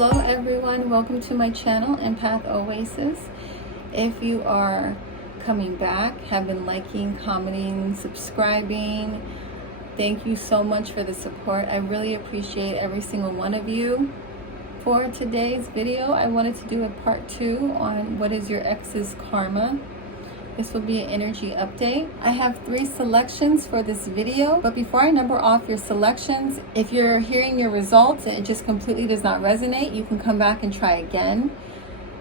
Hello everyone, welcome to my channel, Empath Oasis. If you are coming back, have been liking, commenting, subscribing, thank you so much for the support. I really appreciate every single one of you. For today's video, I wanted to do a part 2 on what is your ex's karma. This will be an energy update. I have 3 selections for this video, but before I number off your selections, if you're hearing your results and it just completely does not resonate, you can come back and try again.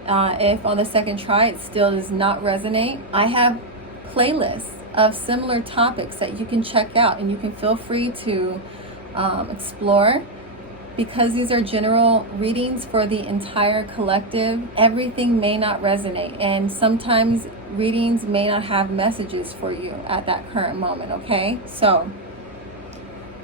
If on the second try it still does not resonate, I have playlists of similar topics that you can check out, and you can feel free to explore. Because these are general readings for the entire collective, everything may not resonate, and sometimes readings may not have messages for you at that current moment, okay? So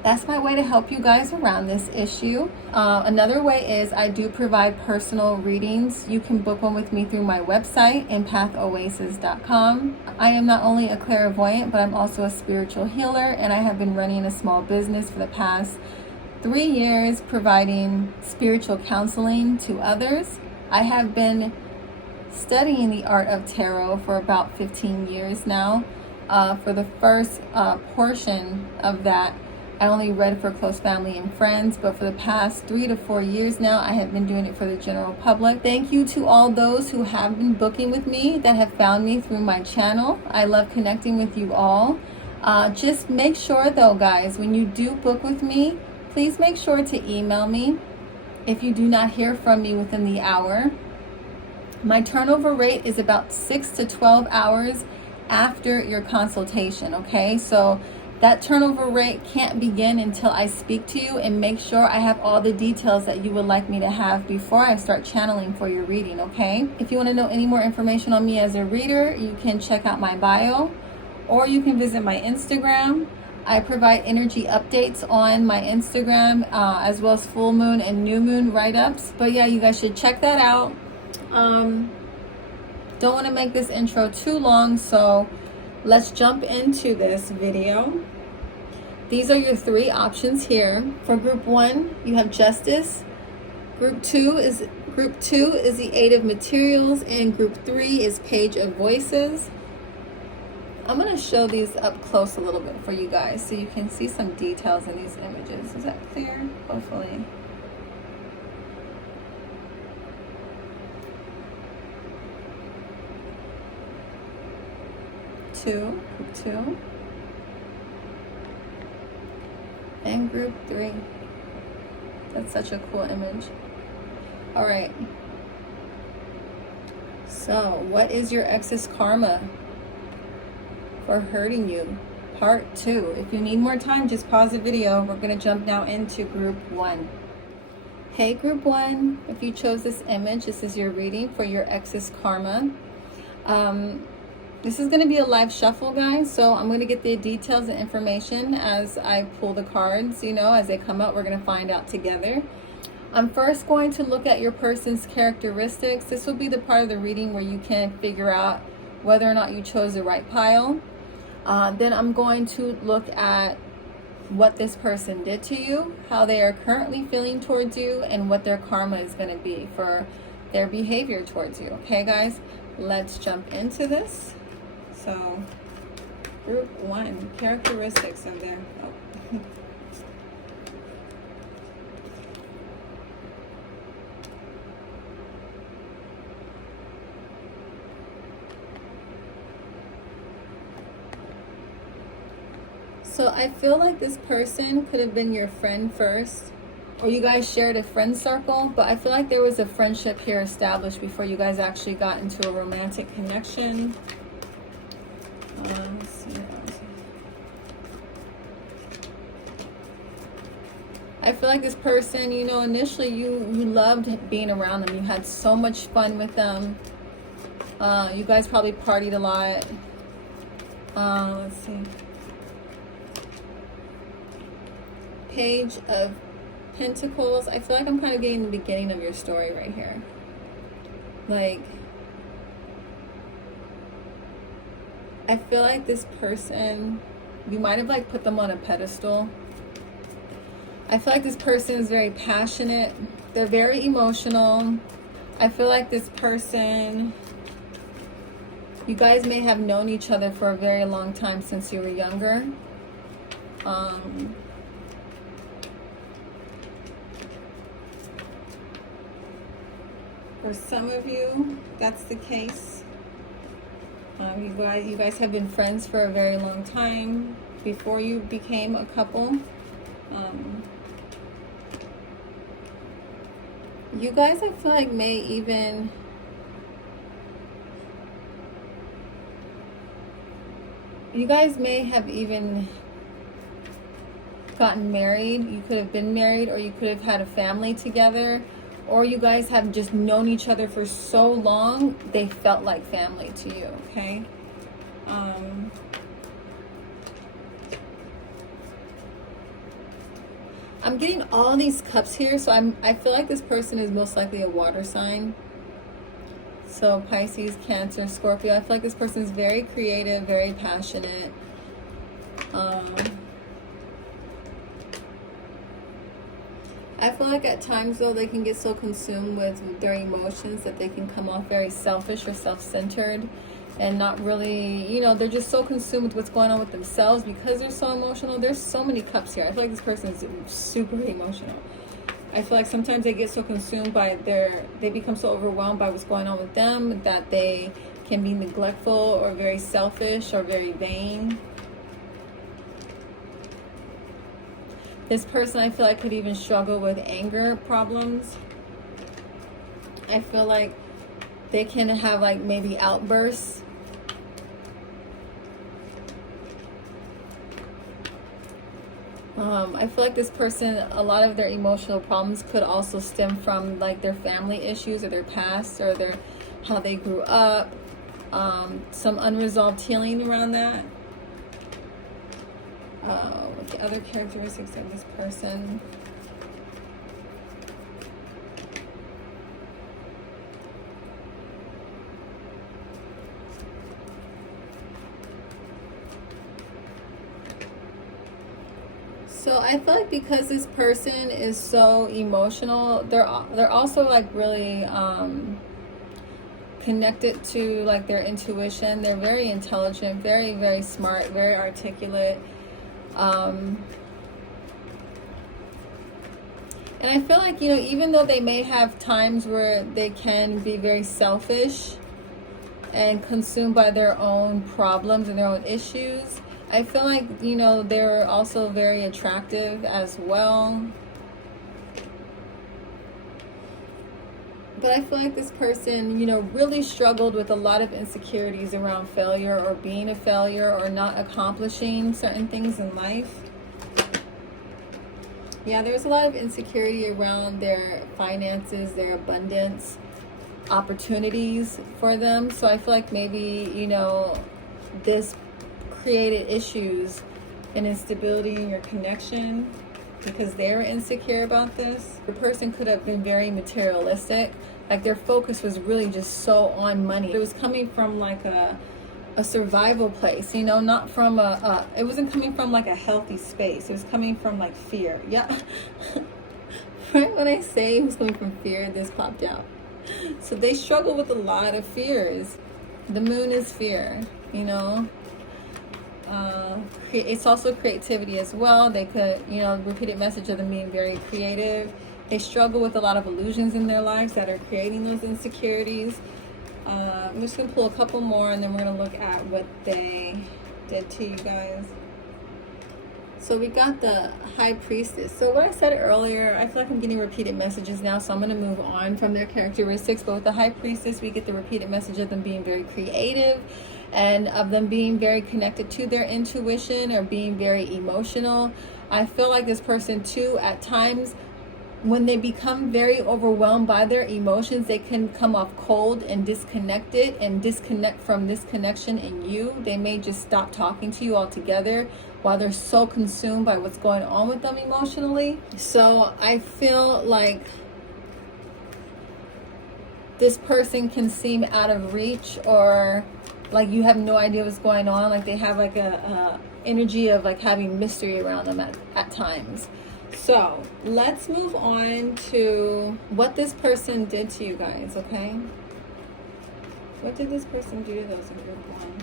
that's my way to help you guys around this issue. Another way is I do provide personal readings. You can book one with me through my website, empathoasis.com. I am not only a clairvoyant, but I'm also a spiritual healer, and I have been running a small business for the past 3 years providing spiritual counseling to others. I have been studying the art of tarot for about 15 years now. For the first portion of that, I only read for close family and friends, but for the past 3 to 4 years now, I have been doing it for the general public. Thank you to all those who have been booking with me, that have found me through my channel. I love connecting with you all. Just make sure though, guys, when you do book with me, please make sure to email me if you do not hear from me within the hour. My turnover rate is about 6 to 12 hours after your consultation, okay? So that turnover rate can't begin until I speak to you and make sure I have all the details that you would like me to have before I start channeling for your reading, okay? If you want to know any more information on me as a reader, you can check out my bio, or you can visit my Instagram. I provide energy updates on my Instagram, as well as full moon and new moon write-ups. But yeah, you guys should check that out. Don't want to make this intro too long, so let's jump into this video. These are your 3 options here. For group 1, you have Justice. Group 2 is the Eight of Materials, and group 3 is Page of Voices. I'm going to show these up close a little bit for you guys so you can see some details in these images. Is that clear? Hopefully. Group 2. And group 3. That's such a cool image. All right. So, what is your ex's karma for hurting you? Part 2. If you need more time, just pause the video. We're going to jump now into group 1. Hey group 1, if you chose this image, this is your reading for your ex's karma. This is going to be a live shuffle, guys, so I'm going to get the details and information as I pull the cards. As they come out, we're going to find out together. I'm first going to look at your person's characteristics. This will be the part of the reading where you can figure out whether or not you chose the right pile. Then I'm going to look at what this person did to you, how they are currently feeling towards you, and what their karma is going to be for their behavior towards you. Okay, guys, let's jump into this. So, group 1, characteristics of their... Oh. So I feel like this person could have been your friend first, or you guys shared a friend circle, but I feel like there was a friendship here established before you guys actually got into a romantic connection. Let's see. I feel like this person, initially you loved being around them. You had so much fun with them. You guys probably partied a lot. Let's see. Page of Pentacles. I feel like I'm kind of getting the beginning of your story right here. Like, I feel like this person, you might have put them on a pedestal. I feel like this person is very passionate. They're very emotional. I feel like this person, you guys may have known each other for a very long time since you were younger. For some of you, that's the case. You guys have been friends for a very long time before you became a couple. You guys, I feel like, may even you guys may have even gotten married. You could have been married, or you could have had a family together, or you guys have just known each other for so long they felt like family to you. Okay. I'm getting all these cups here, so I feel like this person is most likely a water sign. So Pisces, Cancer, Scorpio. I feel like this person is very creative, very passionate. I feel like at times, though, they can get so consumed with their emotions that they can come off very selfish or self-centered, and not really, you know, they're just so consumed with what's going on with themselves because they're so emotional. There's so many cups here. I feel like this person is super emotional. I feel like sometimes they get so consumed by they become so overwhelmed by what's going on with them that they can be neglectful or very selfish or very vain. This person, I feel like, could even struggle with anger problems. I feel like they can have like maybe outbursts. I feel like this person, a lot of their emotional problems could also stem from like their family issues or their past or how they grew up. Some unresolved healing around that. What the other characteristics of this person? So I feel like because this person is so emotional, they're also like really connected to like their intuition. They're very intelligent, very, very smart, very articulate. And I feel like, you know, even though they may have times where they can be very selfish and consumed by their own problems and their own issues, I feel like, you know, they're also very attractive as well. But I feel like this person, you know, really struggled with a lot of insecurities around failure or being a failure or not accomplishing certain things in life. Yeah, there's a lot of insecurity around their finances, their abundance, opportunities for them. So I feel like maybe, you know, this created issues and instability in your connection because they're insecure about this. The person could have been very materialistic. Like their focus was really just so on money. It was coming from like a survival place, you know, not from it wasn't coming from like a healthy space. It was coming from like fear. Yeah. Right when I say it was coming from fear, this popped out. So they struggle with a lot of fears. The moon is fear, you know. It's also creativity as well. They could, you know, repeated message of them being very creative. They struggle with a lot of illusions in their lives that are creating those insecurities. I'm just going to pull a couple more and then we're going to look at what they did to you guys. So we got the High Priestess. So what I said earlier, I feel like I'm getting repeated messages now, so I'm going to move on from their characteristics. But with the High Priestess, we get the repeated message of them being very creative and of them being very connected to their intuition or being very emotional. I feel like this person too, at times, when they become very overwhelmed by their emotions, they can come off cold and disconnected and disconnect from this connection in you. They may just stop talking to you altogether while they're so consumed by what's going on with them emotionally. So I feel like this person can seem out of reach, or like you have no idea what's going on. Like they have like a energy of like having mystery around them at times. So let's move on to what this person did to you guys, okay? What did this person do to those in group one?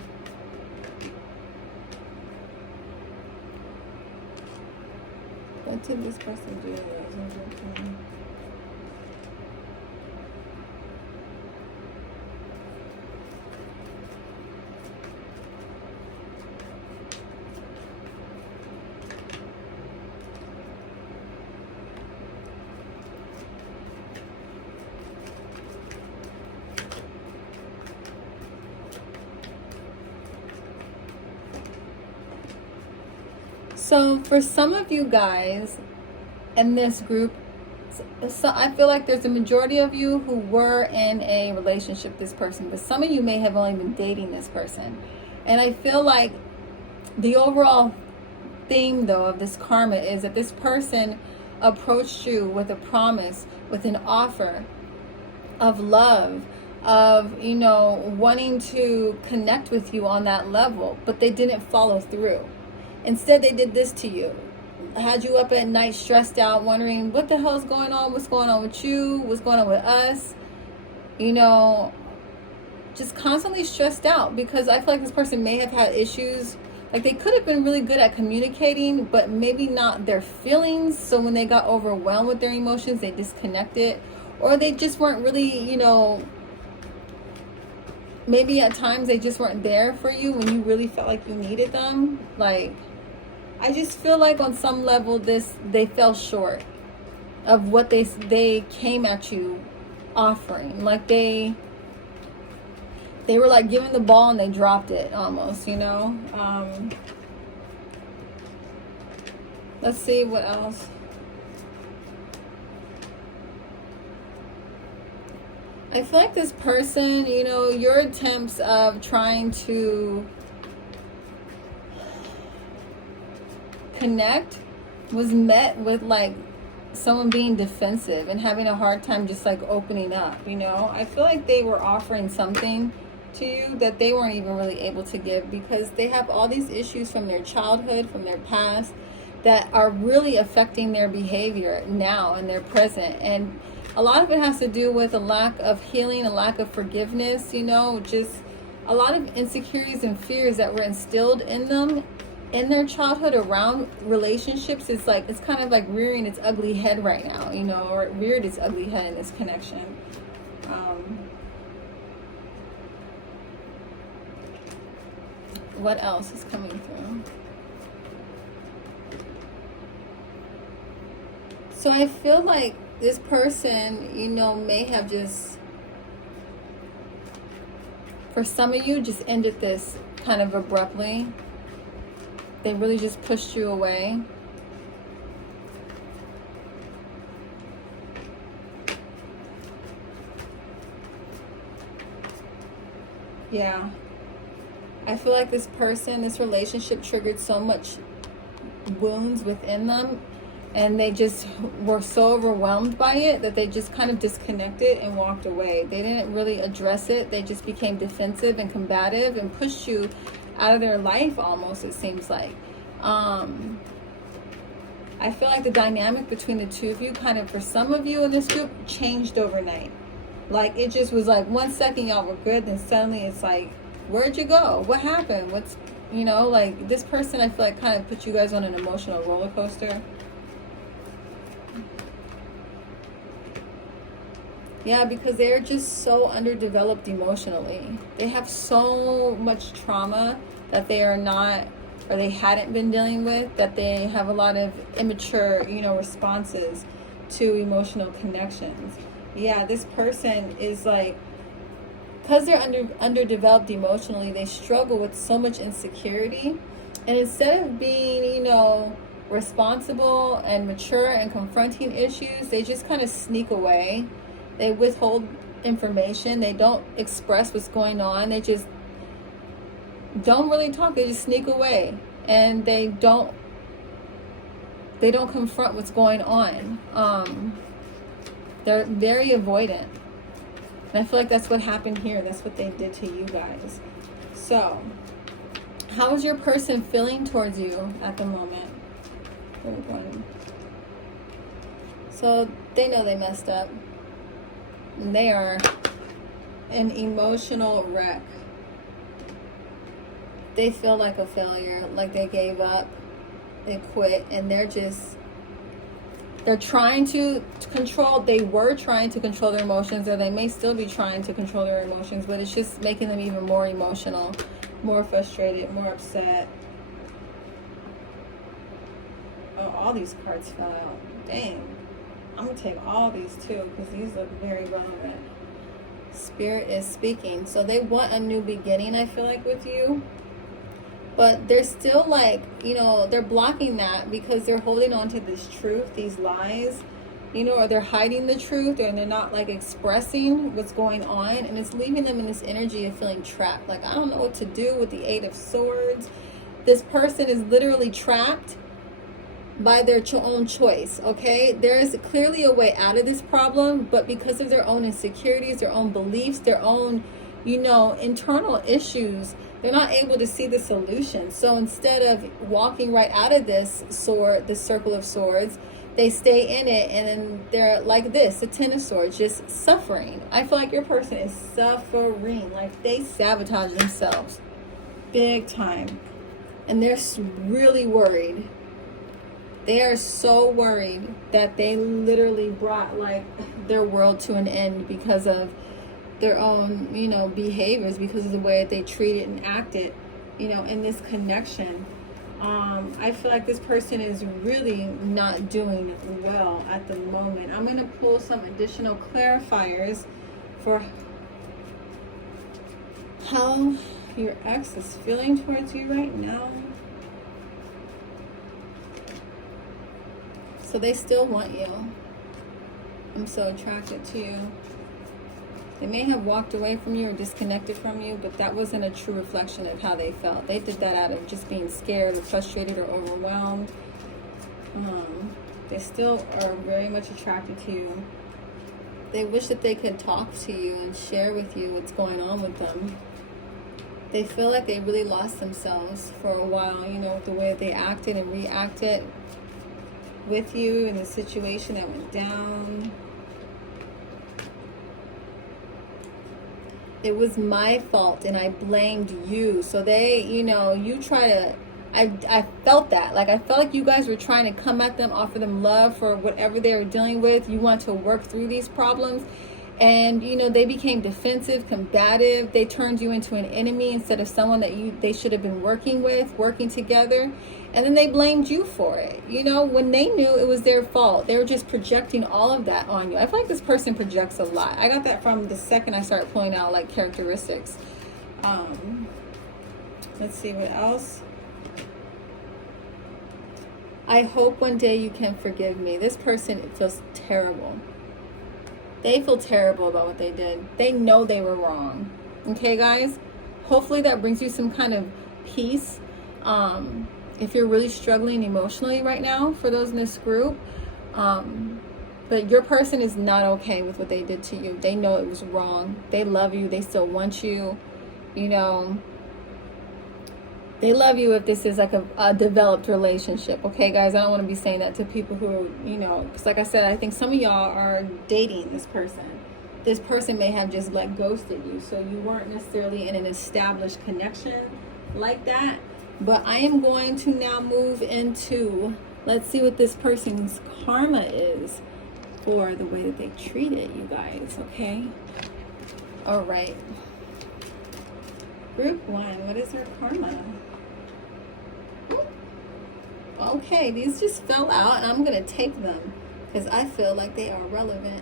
What did this person do to those in group one? So for some of you guys in this group, so I feel like there's a majority of you who were in a relationship with this person, but some of you may have only been dating this person. And I feel like the overall theme, though, of this karma is that this person approached you with a promise, with an offer of love, of, you know, wanting to connect with you on that level, but they didn't follow through. Instead, they did this to you. Had you up at night stressed out, wondering what the hell's going on, what's going on with you, what's going on with us, you know, just constantly stressed out, because I feel like this person may have had issues. Like, they could have been really good at communicating, but maybe not their feelings. So when they got overwhelmed with their emotions, they disconnected, or they just weren't really, you know, maybe at times they just weren't there for you when you really felt like you needed them. Like, I just feel like on some level they fell short of what they came at you offering. Like they were like giving the ball and they dropped it almost, you know. Let's see what else. I feel like this person, you know, your attempts of trying to connect was met with like someone being defensive and having a hard time just like opening up, you know. I feel like they were offering something to you that they weren't even really able to give, because they have all these issues from their childhood, from their past, that are really affecting their behavior now in their present. And a lot of it has to do with a lack of healing, a lack of forgiveness, you know, just a lot of insecurities and fears that were instilled in them in their childhood around relationships. It's like, it's kind of like rearing its ugly head right now, you know, or it reared its ugly head in this connection. What else is coming through? So I feel like this person, you know, may have just, for some of you, just ended this kind of abruptly. They really just pushed you away. Yeah. I feel like this person, this relationship triggered so much wounds within them, and they just were so overwhelmed by it that they just kind of disconnected and walked away. They didn't really address it. They just became defensive and combative and pushed you out of their life almost, it seems like. I feel like the dynamic between the two of you kind of, for some of you in this group, changed overnight. Like, it just was like 1 second y'all were good, then suddenly it's like, where'd you go? What happened? What's, you know, like, this person, I feel like, kind of put you guys on an emotional roller coaster. Yeah, because they're just so underdeveloped emotionally. They have so much trauma that they are not, or they hadn't been dealing with, that they have a lot of immature, you know, responses to emotional connections. Yeah, this person is like, because they're underdeveloped emotionally, they struggle with so much insecurity. And instead of being, you know, responsible and mature and confronting issues, they just kind of sneak away. They withhold information. They don't express what's going on. They just don't really talk. They just sneak away, and they don't confront what's going on. They're very avoidant. And I feel like that's what happened here. That's what they did to you guys. So, how is your person feeling towards you at the moment? So they know they messed up. And they are an emotional wreck. They feel like a failure, like they gave up, they quit, and they're trying to control, they were trying to control their emotions, or they may still be trying to control their emotions, but it's just making them even more emotional, more frustrated, more upset. Oh, all these cards fell out. Dang. I'm going to take all these too, because these look very relevant. Spirit is speaking. So they want a new beginning, I feel like, with you. But they're still like, you know, they're blocking that because they're holding on to this truth, these lies, you know, or they're hiding the truth, and they're not like expressing what's going on. And it's leaving them in this energy of feeling trapped. Like, I don't know what to do with the Eight of Swords. This person is literally trapped by their own choice, okay? There is clearly a way out of this problem, but because of their own insecurities, their own beliefs, their own, you know, internal issues, they're not able to see the solution. So instead of walking right out of this sword, the Circle of Swords, they stay in it, and then they're like this, the Ten of Swords, just suffering. I feel like your person is suffering, like they sabotage themselves big time, and they're really worried. They are so worried that they literally brought like their world to an end because of their own, you know, behaviors, because of the way that they treated and acted, you know, in this connection. I feel like this person is really not doing well at the moment. I'm going to pull some additional clarifiers for how your ex is feeling towards you right now. So they still want you. I'm so attracted to you. They may have walked away from you or disconnected from you, but that wasn't a true reflection of how they felt. They did that out of just being scared or frustrated or overwhelmed. They still are very much attracted to you. They wish that they could talk to you and share with you what's going on with them. They feel like they really lost themselves for a while, you know, with the way that they acted and reacted with you in the situation that went down. It was my fault and I blamed you. So they, you know, you try to, I felt that. Like, I felt like you guys were trying to come at them, offer them love for whatever they were dealing with. You want to work through these problems. And, you know, they became defensive, combative. They turned you into an enemy instead of someone that they should have been working with, working together. And then they blamed you for it. You know, when they knew it was their fault, they were just projecting all of that on you. I feel like this person projects a lot. I got that from the second I started pulling out, like, characteristics. Let's see what else. I hope one day you can forgive me. This person feels terrible. They feel terrible about what they did. They know they were wrong. Okay, guys? Hopefully that brings you some kind of peace. If you're really struggling emotionally right now, for those in this group. But your person is not okay with what they did to you. They know it was wrong. They love you. They still want you. You know, they love you if this is like a developed relationship. Okay, guys? I don't want to be saying that to people who are, you know, because like I said, I think some of y'all are dating this person. This person may have just like ghosted you. So you weren't necessarily in an established connection like that. But I am going to now move into, let's see what this person's karma is for the way that they treated you guys, okay? All right. Group 1, what is their karma? Okay, these just fell out, and I'm going to take them because I feel like they are relevant.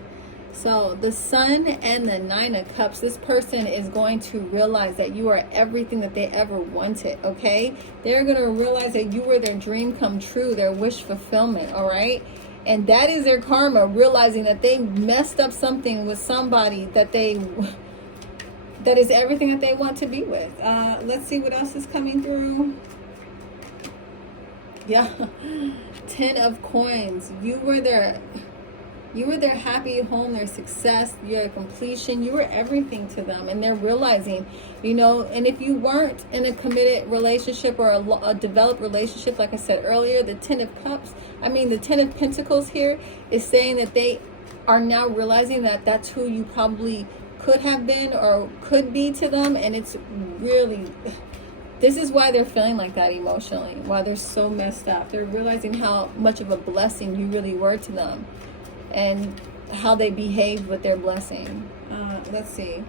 So the Sun and the Nine of Cups, this person is going to realize that you are everything that they ever wanted, okay? They're going to realize that you were their dream come true, their wish fulfillment, all right? And that is their karma, realizing that they messed up something with somebody that is everything that they want to be with. Let's see what else is coming through. Yeah, 10 of Coins. You were their You were their happy home, their success, your completion. You were everything to them. And they're realizing, you know, and if you weren't in a committed relationship or a developed relationship, like I said earlier, the Ten of Cups, the Ten of Pentacles here is saying that they are now realizing that that's who you probably could have been or could be to them. And it's really, this is why they're feeling like that emotionally, why they're so messed up. They're realizing how much of a blessing you really were to them and how they behaved with their blessing. Let's see.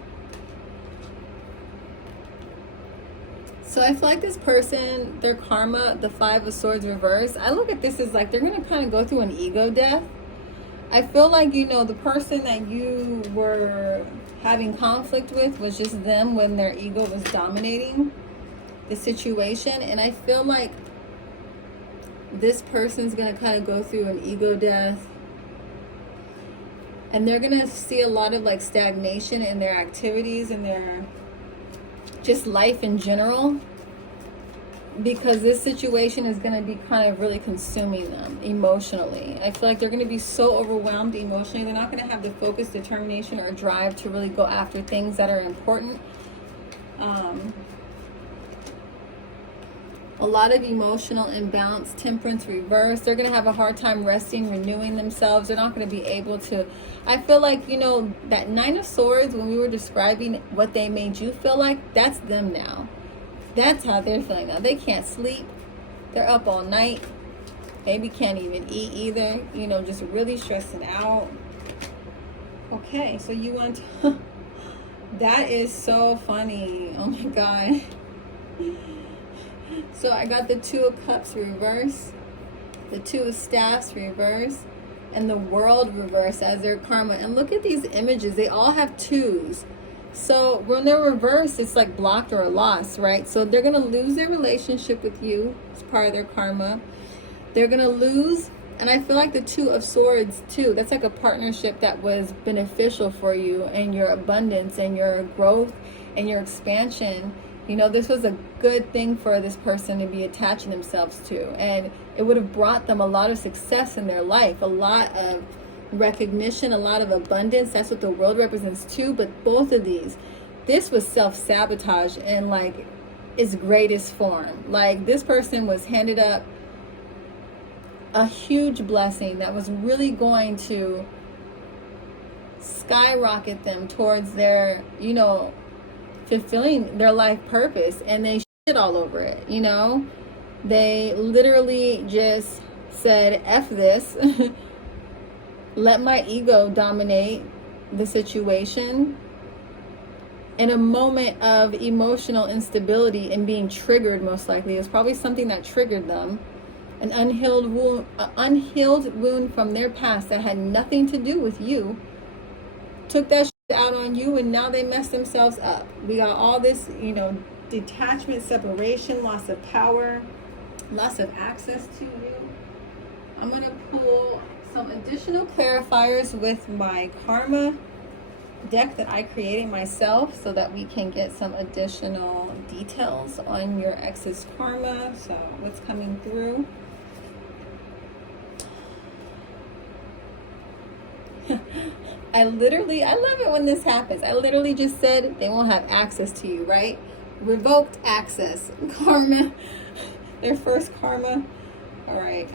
So I feel like this person, their karma, the Five of Swords reverse, I look at this as like they're going to kind of go through an ego death. I feel like, you know, the person that you were having conflict with was just them when their ego was dominating the situation. And I feel like this person's going to kind of go through an ego death. And they're going to see a lot of like stagnation in their activities and their just life in general. Because this situation is going to be kind of really consuming them emotionally. I feel like they're going to be so overwhelmed emotionally. They're not going to have the focus, determination, or drive to really go after things that are important. A lot of emotional imbalance, temperance reverse. They're going to have a hard time resting, renewing themselves. They're not going to be able to. I feel like, you know, that Nine of Swords, when we were describing what they made you feel like, that's them now. That's how they're feeling now. They can't sleep. They're up all night. Maybe can't even eat either. You know, just really stressing out. Okay, so you want to... That is so funny. Oh my God. So I got the Two of Cups reverse, the Two of Staffs reverse, and the World reverse as their karma. And look at these images. They all have twos. So when they're reversed, it's like blocked or a loss, right? So they're going to lose their relationship with you. It's part of their karma. They're going to lose, and I feel like the Two of Swords too. That's like a partnership that was beneficial for you and your abundance and your growth and your expansion. You know, this was a good thing for this person to be attaching themselves to. And it would have brought them a lot of success in their life, a lot of recognition, a lot of abundance. That's what the World represents too. But both of these, this was self-sabotage in like its greatest form. Like this person was handed up a huge blessing that was really going to skyrocket them towards their, you know, fulfilling their life purpose, and they shit all over it. You know, they literally just said, F this. Let my ego dominate the situation. In a moment of emotional instability and being triggered, most likely, it was probably something that triggered them. An unhealed wound from their past that had nothing to do with you. Took that shit out on you, and now they messed themselves up. We got all this, you know, detachment, separation, loss of power, loss of access to you. I'm going to pull some additional clarifiers with my karma deck that I created myself so that we can get some additional details on your ex's karma. So what's coming through? I love it when this happens. I literally just said they won't have access to you, right? Revoked access. Karma. Their first karma. All right.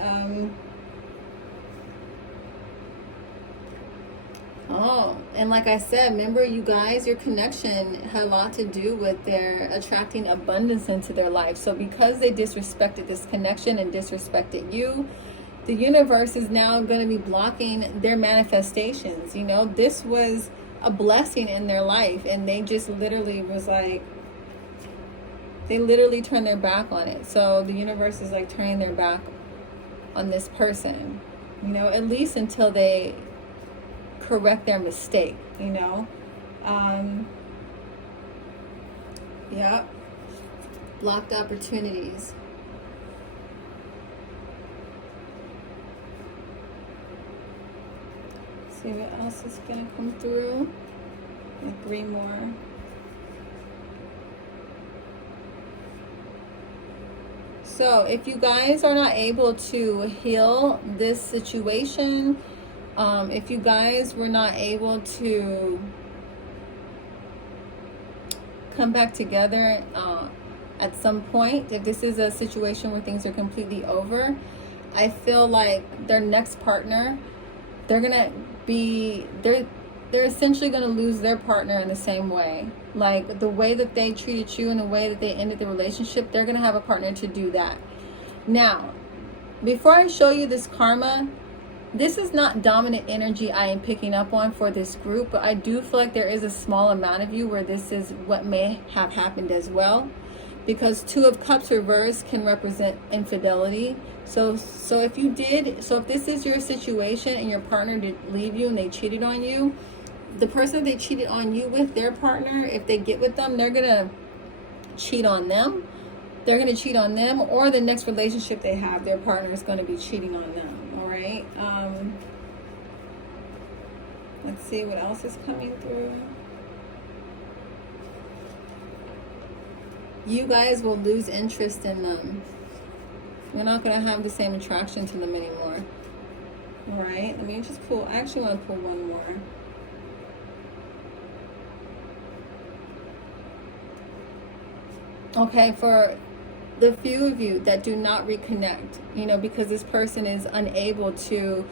Oh, and like I said, remember you guys, your connection had a lot to do with their attracting abundance into their life. So because they disrespected this connection and disrespected you, the universe is now going to be blocking their manifestations. You know, this was a blessing in their life, and they just literally was like, they literally turned their back on it. So the universe is like turning their back on this person, you know, at least until they correct their mistake, you know. Yep. Blocked opportunities. See what else is gonna come through. And 3 more. So if you guys are not able to heal this situation, If you guys were not able to come back together at some point, if this is a situation where things are completely over, I feel like their next partner, they're essentially going to lose their partner in the same way. Like the way that they treated you and the way that they ended the relationship, they're going to have a partner to do that. Now, before I show you this karma, this is not dominant energy I am picking up on for this group, but I do feel like there is a small amount of you where this is what may have happened as well, because Two of Cups reversed can represent infidelity. So if this is your situation and your partner did leave you and they cheated on you, the person they cheated on you with, their partner, if they get with them, they're gonna cheat on them. They're gonna cheat on them, or the next relationship they have, their partner is gonna be cheating on them. All right. Let's see what else is coming through. You guys will lose interest in them. You're not going to have the same attraction to them anymore. All right. Let me just pull. I actually want to pull one more. Okay, for the few of you that do not reconnect, because this person is unable to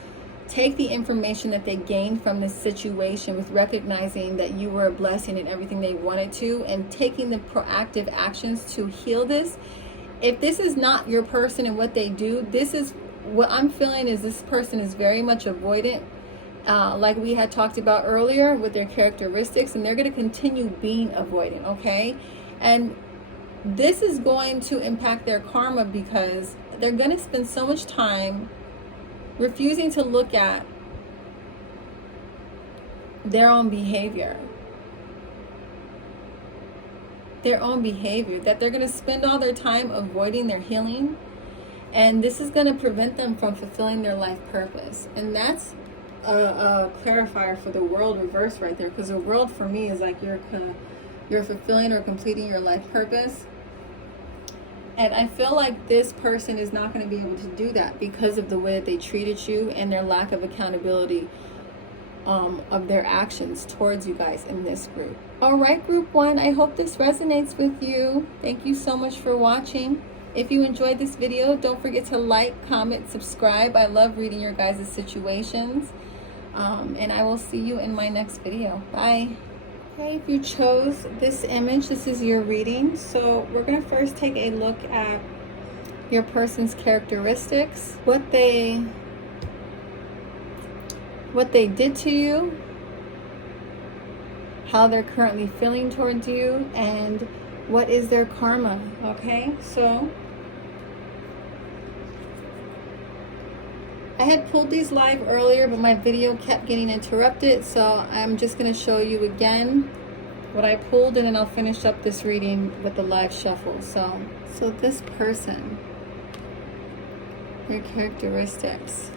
take the information that they gained from this situation with recognizing that you were a blessing and everything they wanted to, and taking the proactive actions to heal this. If this is not your person and what they do, this is what I'm feeling is this person is very much avoidant, like we had talked about earlier with their characteristics, and they're going to continue being avoidant, okay? And this is going to impact their karma because they're going to spend so much time refusing to look at their own behavior. That they're going to spend all their time avoiding their healing. And this is going to prevent them from fulfilling their life purpose. And that's a clarifier for the world reverse right there. Because the world for me is like you're fulfilling or completing your life purpose. And I feel like this person is not going to be able to do that because of the way that they treated you and their lack of accountability of their actions towards you guys in this group. All right, group one, I hope this resonates with you. Thank you so much for watching. If you enjoyed this video, don't forget to like, comment, subscribe. I love reading your guys' situations. And I will see you in my next video. Bye. Okay, if you chose this image, this is your reading. So we're going to first take a look at your person's characteristics, what they did to you, how they're currently feeling towards you, and what is their karma. Okay, so I had pulled these live earlier, but my video kept getting interrupted, so I'm just going to show you again what I pulled, and then I'll finish up this reading with the live shuffle. So this person, their characteristics.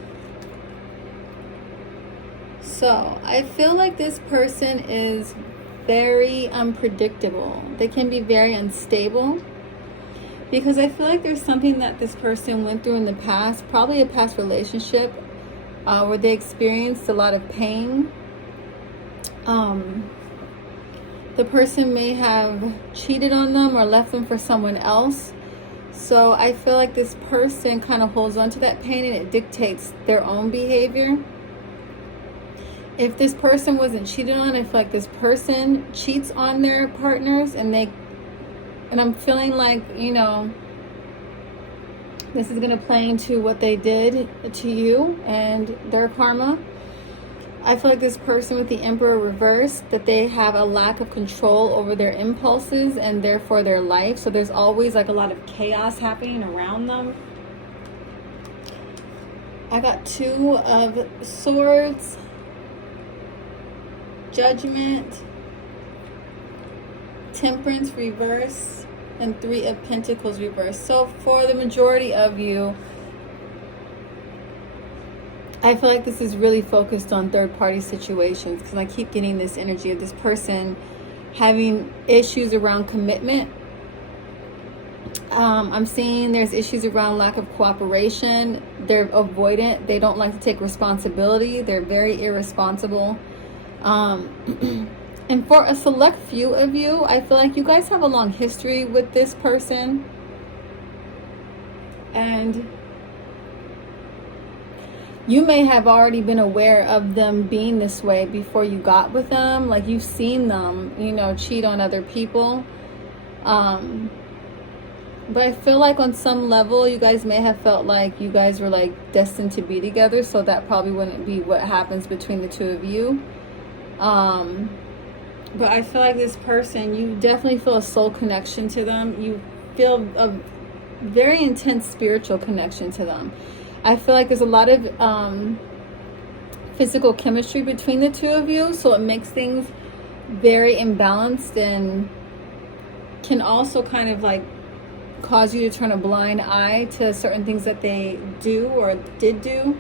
So I feel like this person is very unpredictable. They can be very unstable, because I feel like there's something that this person went through in the past, probably a past relationship, where they experienced a lot of pain. The person may have cheated on them or left them for someone else. So I feel like this person kind of holds on to that pain, and it dictates their own behavior. If this person wasn't cheated on, I feel like this person cheats on their partners, and I'm feeling like, this is going to play into what they did to you and their karma. I feel like this person with the Emperor reversed, that they have a lack of control over their impulses and therefore their life. So there's always like a lot of chaos happening around them. I got Two of Swords, Judgment, Temperance reverse, and Three of Pentacles reverse. So for the majority of you, I feel like this is really focused on third-party situations, because I keep getting this energy of this person having issues around commitment. I'm seeing there's issues around lack of cooperation. They're avoidant. They don't like to take responsibility. They're very irresponsible. And for a select few of you, I feel like you guys have a long history with this person. And you may have already been aware of them being this way before you got with them. Like, you've seen them, you know, cheat on other people. But I feel like on some level, you guys may have felt like you guys were like destined to be together. So that probably wouldn't be what happens between the two of you. But I feel like this person, you definitely feel a soul connection to them. You feel a very intense spiritual connection to them. I feel like there's a lot of physical chemistry between the two of you. So it makes things very imbalanced and can also kind of like cause you to turn a blind eye to certain things that they do or did do.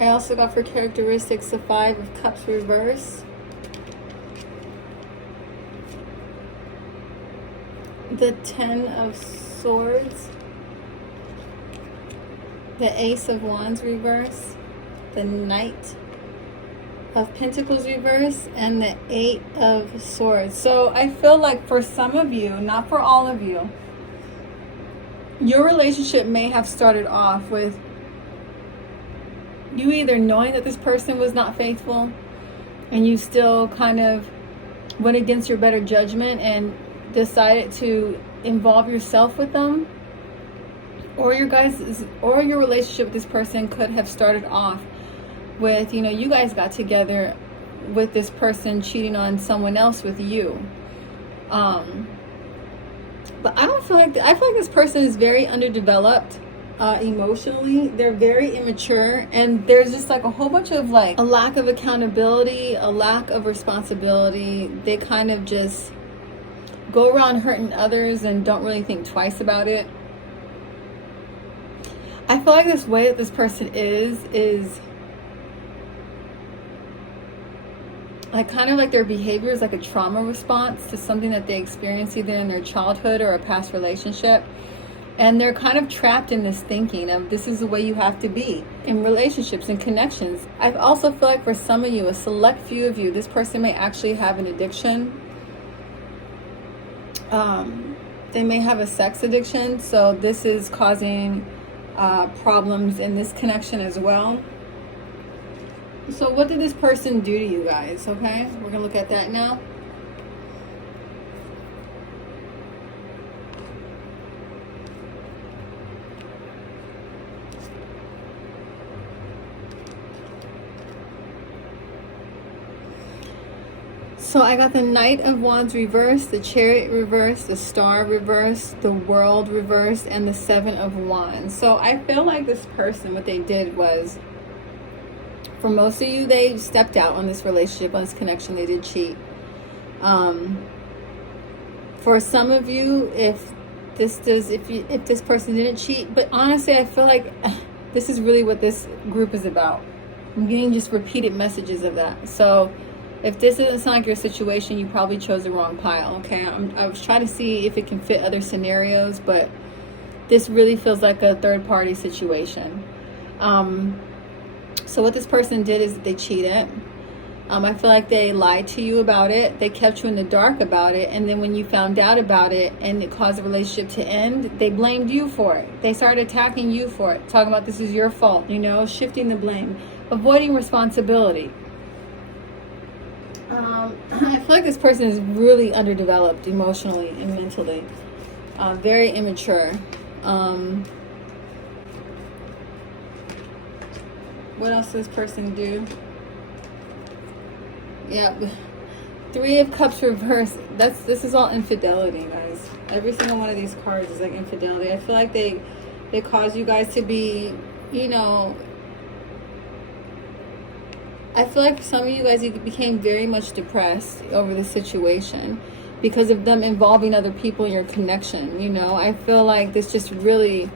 I also got for characteristics the 5 of Cups reverse, the 10 of Swords, the Ace of Wands reverse, the Knight of Pentacles reverse, and the 8 of Swords. So I feel like for some of you, not for all of you, your relationship may have started off with you either knowing that this person was not faithful and you still kind of went against your better judgment and decided to involve yourself with them, or your relationship with this person could have started off with, you know, you guys got together with this person cheating on someone else with you. But I feel like this person is very underdeveloped emotionally. They're very immature, and there's just like a whole bunch of like a lack of accountability, a lack of responsibility. They kind of just go around hurting others and don't really think twice about it. I feel like this way that this person is like kind of like their behavior is like a trauma response to something that they experienced either in their childhood or a past relationship. And they're kind of trapped in this thinking of this is the way you have to be in relationships and connections. I also feel like for some of you, a select few of you, this person may actually have an addiction. They may have a sex addiction. So this is causing problems in this connection as well. So what did this person do to you guys? Okay, we're gonna look at that now. So I got the Knight of Wands reversed, the Chariot reversed, the Star reversed, the World reversed, and the 7 of Wands. So I feel like this person, what they did was, for most of you, they stepped out on this relationship, on this connection. They did cheat. For some of you, if this person didn't cheat, but honestly, I feel like this is really what this group is about. I'm getting just repeated messages of that. So if this doesn't sound like your situation, you probably chose the wrong pile, okay? I was trying to see if it can fit other scenarios, but this really feels like a third-party situation. So what this person did is they cheated. I feel like they lied to you about it. They kept you in the dark about it. And then when you found out about it and it caused the relationship to end, they blamed you for it. They started attacking you for it, talking about this is your fault, you know, shifting the blame, avoiding responsibility. I feel like this person is really underdeveloped emotionally and mentally. Very immature. What else does this person do? Yeah, 3 of Cups reversed. This is all infidelity, guys. Every single one of these cards is like infidelity. I feel like they cause you guys to be, you know, I feel like some of you guys became very much depressed over the situation because of them involving other people in your connection, you know. I feel like this just really,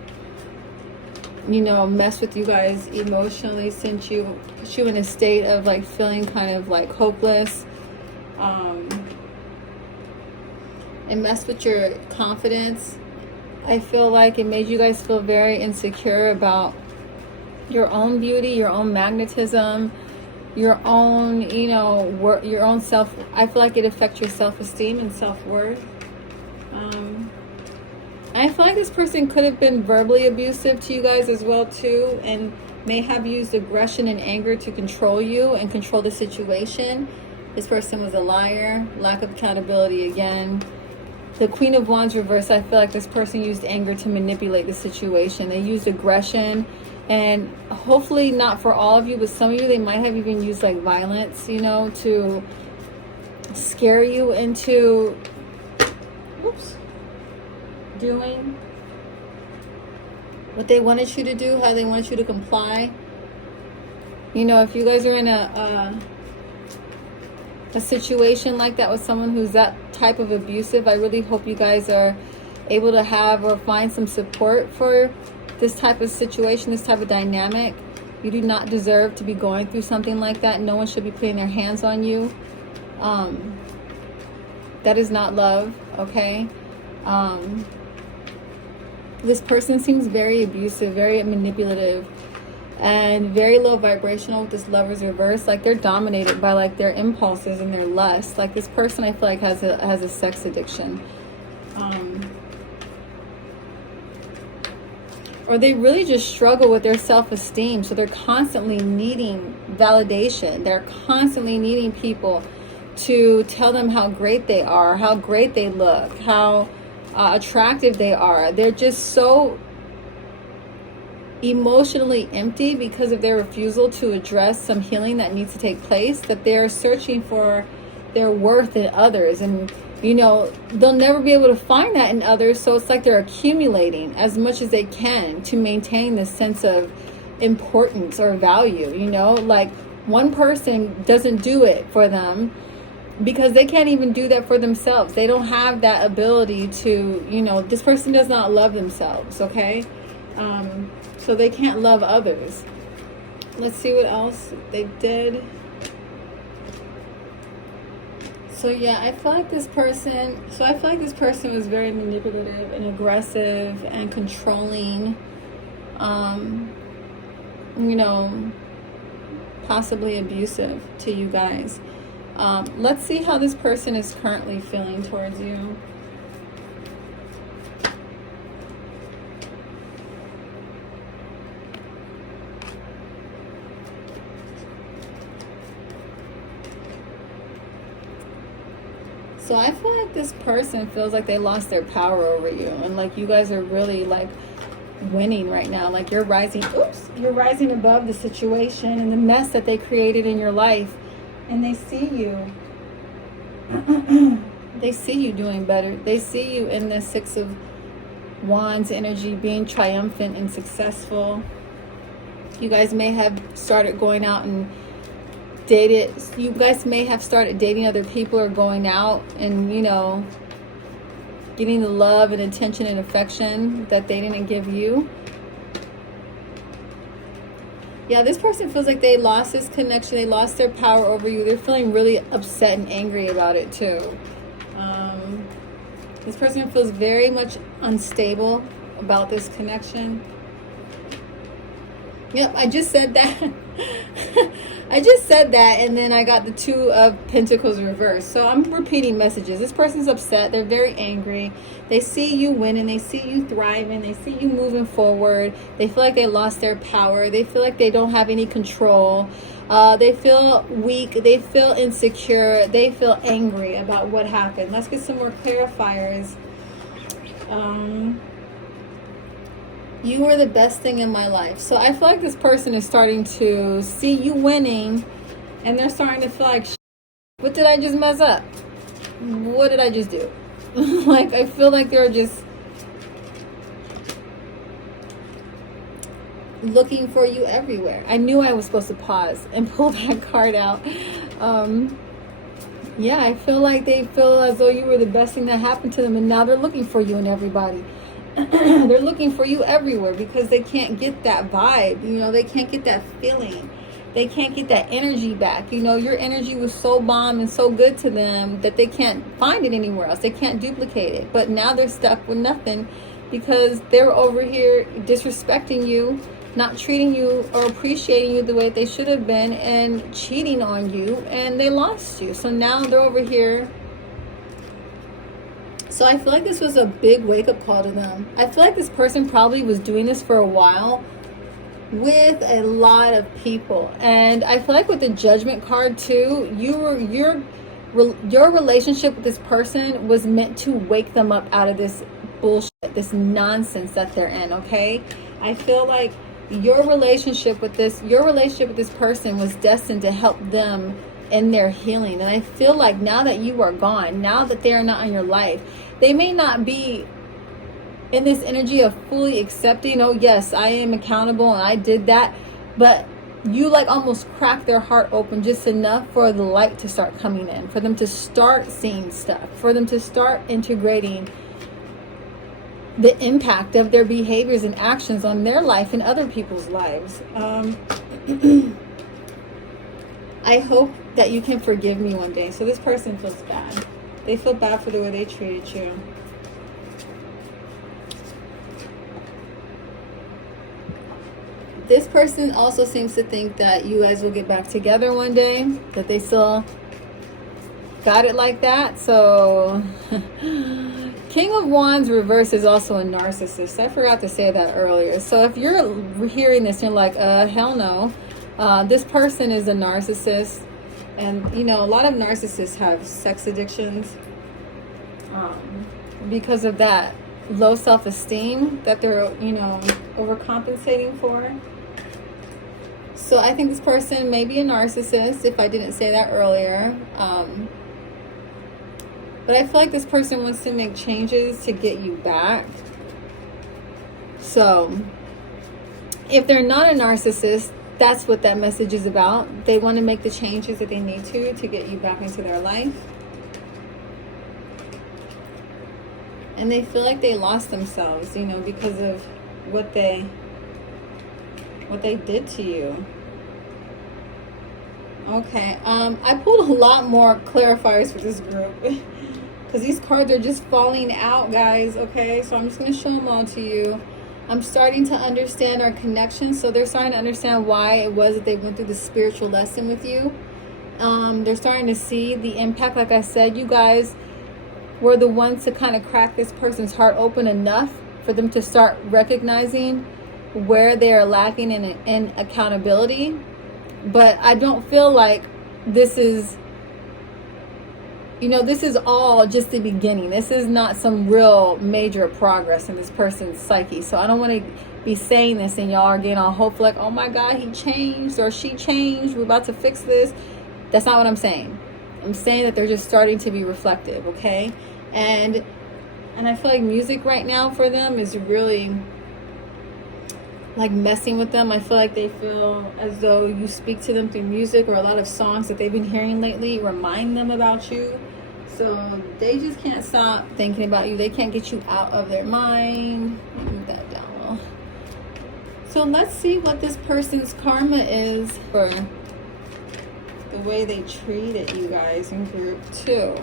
you know, messed with you guys emotionally, put you in a state of like feeling kind of like hopeless. It messed with your confidence. I feel like it made you guys feel very insecure about your own beauty, your own magnetism, your own, you know, your own self. I feel like it affects your self-esteem and self-worth. I feel like this person could have been verbally abusive to you guys as well too, and may have used aggression and anger to control you and control the situation. This person was a liar, lack of accountability again. The Queen of Wands reverse, I feel like this person used anger to manipulate the situation. They used aggression, and hopefully not for all of you, but some of you, they might have even used like violence, you know, to scare you into doing what they wanted you to do, how they wanted you to comply. You know, if you guys are in a situation like that with someone who's that type of abusive, I really hope you guys are able to have or find some support for this type of situation, this type of dynamic. You do not deserve to be going through something like that. No one should be putting their hands on you. That is not love, okay? This person seems very abusive, very manipulative, and very low vibrational with this Lover's reverse. Like they're dominated by like their impulses and their lust. Like this person, I feel like has a sex addiction. Or they really just struggle with their self-esteem. So they're constantly needing validation. They're constantly needing people to tell them how great they are, how great they look, how attractive they are. They're just so emotionally empty because of their refusal to address some healing that needs to take place, that they're searching for their worth in others. And you know, they'll never be able to find that in others, so it's like they're accumulating as much as they can to maintain this sense of importance or value. You know, like one person doesn't do it for them because they can't even do that for themselves. They don't have that ability to, you know, this person does not love themselves, okay? So they can't love others. Let's see what else they did. So yeah, I feel like this person was very manipulative and aggressive and controlling, you know, possibly abusive to you guys. Let's see how this person is currently feeling towards you. So I feel like this person feels like they lost their power over you, and like you guys are really like winning right now. Like you're rising above the situation and the mess that they created in your life, and they see you. They see you doing better. They see you in the Six of Wands energy, being triumphant and successful. You guys may have started going out and you guys may have started dating other people or going out and, you know, getting the love and attention and affection that they didn't give you. Yeah, this person feels like they lost this connection. They lost their power over you. They're feeling really upset and angry about it too. This person feels very much unstable about this connection. Yep, I just said that. I just said that, and then I got the Two of Pentacles reversed. So I'm repeating messages. This person's upset. They're very angry. They see you winning. They see you thriving. They see you moving forward. They feel like they lost their power. They feel like they don't have any control. They feel weak. They feel insecure. They feel angry about what happened. Let's get some more clarifiers. You were the best thing in my life. So I feel like this person is starting to see you winning, and they're starting to feel like, what did I just mess up? What did I just do? Like, I feel like they're just looking for you everywhere. I knew I was supposed to pause and pull that card out. Yeah, I feel like they feel as though you were the best thing that happened to them, and now they're looking for you and everybody. They're looking for you everywhere because they can't get that vibe, you know, they can't get that feeling. they can't get that energy back. You know, your energy was so bomb and so good to them that they can't find it anywhere else. They can't duplicate it. But now they're stuck with nothing because they're over here disrespecting you, not treating you or appreciating you the way they should have been, and cheating on you, and they lost you. So now they're over here. So I feel like this was a big wake-up call to them. I feel like this person probably was doing this for a while with a lot of people. And I feel like with the Judgment card too, your relationship with this person was meant to wake them up out of this bullshit, this nonsense that they're in, okay? I feel like your relationship with this person was destined to help them in their healing. And I feel like now that you are gone, now that they are not in your life, they may not be in this energy of fully accepting, oh yes, I am accountable and I did that, but you like almost crack their heart open just enough for the light to start coming in, for them to start seeing stuff, for them to start integrating the impact of their behaviors and actions on their life and other people's lives. I hope that you can forgive me one day. So this person feels bad. They feel bad for the way they treated you. This person also seems to think that you guys will get back together one day, that they still got it like that. So King of Wands reverse is also a narcissist. I forgot to say that earlier. So if you're hearing this and you're like, hell no, this person is a narcissist. And you know, a lot of narcissists have sex addictions because of that low self-esteem that they're, you know, overcompensating for. So I think this person may be a narcissist, if I didn't say that earlier. But I feel like this person wants to make changes to get you back. So if they're not a narcissist, that's what that message is about. They want to make the changes that they need to get you back into their life. And they feel like they lost themselves, you know, because of what they did to you. Okay, I pulled a lot more clarifiers for this group because these cards are just falling out, guys. Okay, so I'm just going to show them all to you. I'm starting to understand our connection. So they're starting to understand why it was that they went through the spiritual lesson with you. They're starting to see the impact. Like I said, you guys were the ones to kind of crack this person's heart open enough for them to start recognizing where they're lacking in accountability. But I don't feel like this is, you know, this is all just the beginning. This is not some real major progress in this person's psyche. So I don't want to be saying this and y'all are getting all hopeful like, oh my God, he changed or she changed, we're about to fix this. That's not what I'm saying. I'm saying that they're just starting to be reflective, okay? And I feel like music right now for them is really like messing with them. I feel like they feel as though you speak to them through music, or a lot of songs that they've been hearing lately remind them about you. So they just can't stop thinking about you. They can't get you out of their mind. Move that down a little. So let's see what this person's karma is for the way they treated you guys in group 2.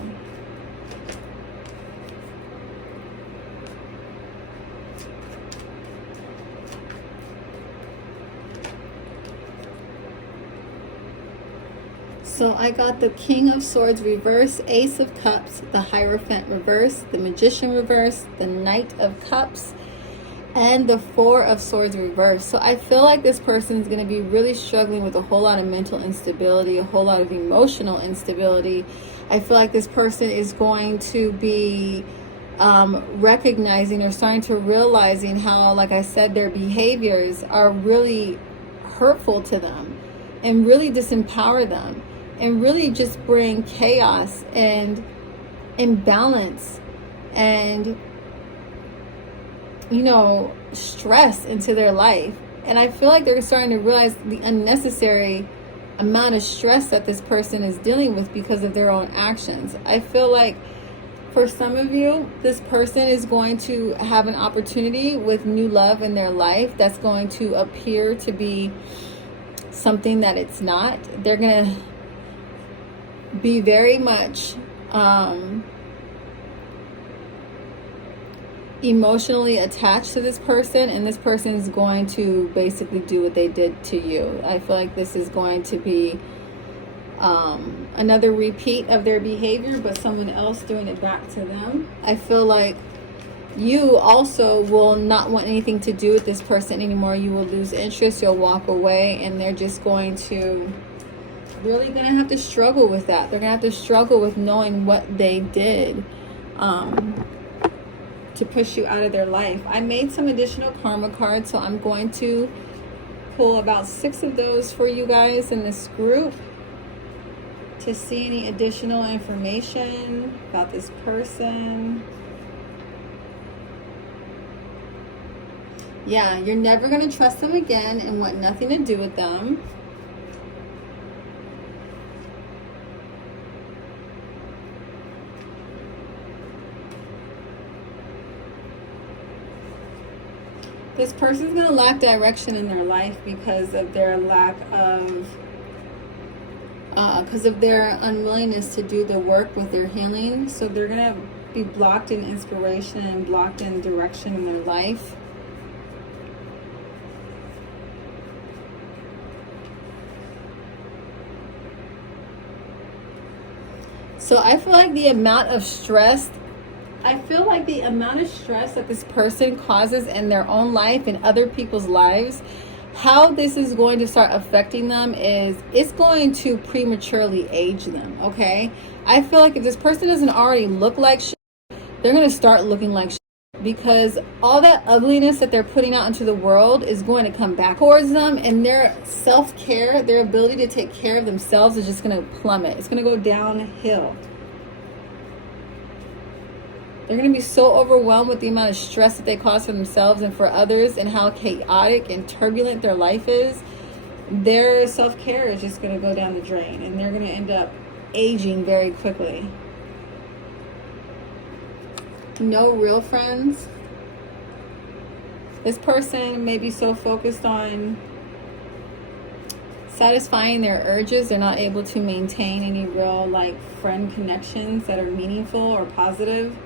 So I got the King of Swords reverse, Ace of Cups, the Hierophant reverse, the Magician reverse, the Knight of Cups, and the Four of Swords reverse. So I feel like this person is going to be really struggling with a whole lot of mental instability, a whole lot of emotional instability. I feel like this person is going to be recognizing or starting to realizing how, like I said, their behaviors are really hurtful to them and really disempower them and really just bring chaos and imbalance and, you know, stress into their life. And I feel like they're starting to realize the unnecessary amount of stress that this person is dealing with because of their own actions. I feel like for some of you, this person is going to have an opportunity with new love in their life that's going to appear to be something that it's not. They're going to be very much emotionally attached to this person, and this person is going to basically do what they did to you. I feel like this is going to be another repeat of their behavior, but someone else doing it back to them. I feel like you also will not want anything to do with this person anymore. You will lose interest, you'll walk away, and they're just going to really going to have to struggle with that. They're going to have to struggle with knowing what they did to push you out of their life. I made some additional karma cards, so I'm going to pull about 6 of those for you guys in this group to see any additional information about this person. Yeah, you're never going to trust them again and want nothing to do with them. This person's going to lack direction in their life because of their lack of, because of their unwillingness to do the work with their healing. So they're going to be blocked in inspiration and blocked in direction in their life. So I feel like the amount of stress that this person causes in their own life and other people's lives, how this is going to start affecting them is it's going to prematurely age them, okay? I feel like if this person doesn't already look like shit, they're going to start looking like shit, because all that ugliness that they're putting out into the world is going to come back towards them, and their self-care, their ability to take care of themselves is just going to plummet. It's going to go downhill. They're going to be so overwhelmed with the amount of stress that they cause for themselves and for others, and how chaotic and turbulent their life is. Their self-care is just going to go down the drain, and they're going to end up aging very quickly. No real friends. This person may be so focused on satisfying their urges, they're not able to maintain any real friend connections that are meaningful or positive.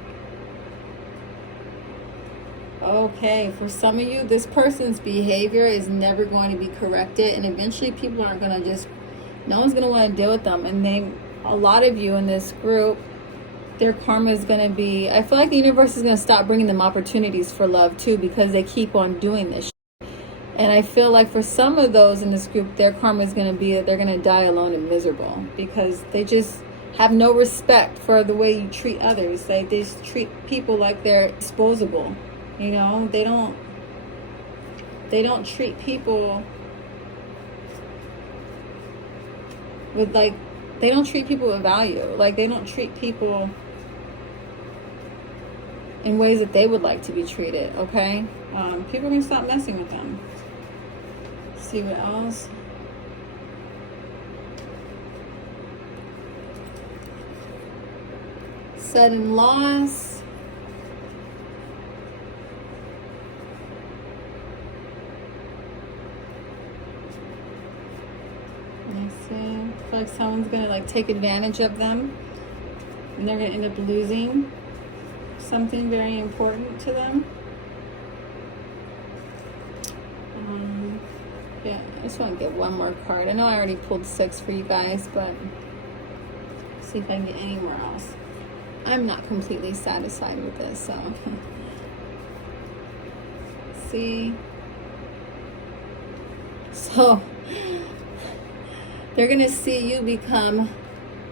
Okay, for some of you, this person's behavior is never going to be corrected, and eventually people aren't going to no one's going to want to deal with them. And a lot of you in this group, their karma is going to be, I feel like the universe is going to stop bringing them opportunities for love too, because they keep on doing this shit. And I feel like for some of those in this group, their karma is going to be that they're going to die alone and miserable, because they just have no respect for the way you treat others. They just treat people like they're disposable. You know, they don't treat people with they don't treat people with value. They don't treat people in ways that they would like to be treated, okay? People are going to stop messing with them. Let's see what else. Sudden loss. I feel like someone's gonna take advantage of them, and they're gonna end up losing something very important to them. Yeah, I just want to get one more card. I know I already pulled 6 for you guys, but see if I can get anywhere else. I'm not completely satisfied with this, so see. So they're going to see you become,